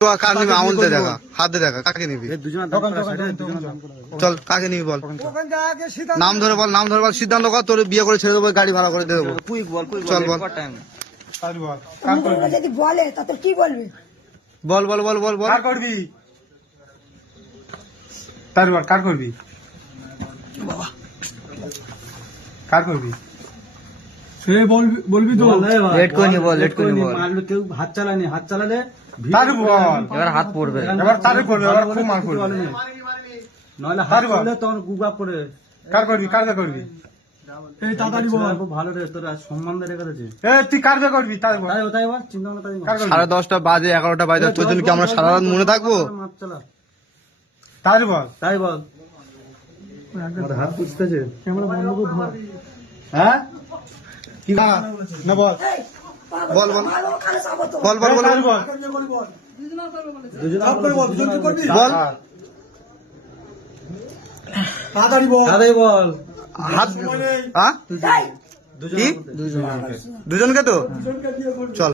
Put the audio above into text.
কার নিবি আমল দিয়ে দেখা, হাত দিয়ে দেখা, কাকে নিবি? চল কাকে নিবি বল, নাম ধরে বল, নাম ধরে বল, সিদ্ধান্ত কর। তোর বিয়ে করে ছেড়ে দেবো, গাড়ি ভাড়া করে দিয়ে দেবো। চল বল, যদি বলে তা তো কি বলবি? বল বল বল বল বল। কার করবি? তার বল, কার করবি? কার করবি? সে বলবি তো লেট করে নি বল, লেট করে নি বল। মারলে কেউ হাত চালায়নি, হাত চালালে তার বল, এবার হাত পড়বে। এবার তার করবে, এবার খুব মার করবে। নইলে হাত করলে তখন গুগা পড়ে। কার করবি? কার করবি? এই তাড়াতাড়ি বল, খুব ভালো রে, তোর সম্মান দিয়ে রেখে দিয়েছে। এ তুই কার করবি? তার বল, তাই বল, চিন্তা ভাবনা তাই বল। কার করবি? 10:30 বাজে, 11টা বাজে, তোর জন্য কি আমরা সারা রাত মনে থাকবো? মাপ চালা, তার বল, তাই বল। আমার হাত পুষতেছে, ক্যামেরা বন্ধ করে ধর। হ্যাঁ কি না না বল, বল বল ভালো খালে যাবো তো। বল বল বল তার বল, বল। তাড়াতাড়ি বল। হাত হ্যাঁ তাই কি? দুজনকে তো চল।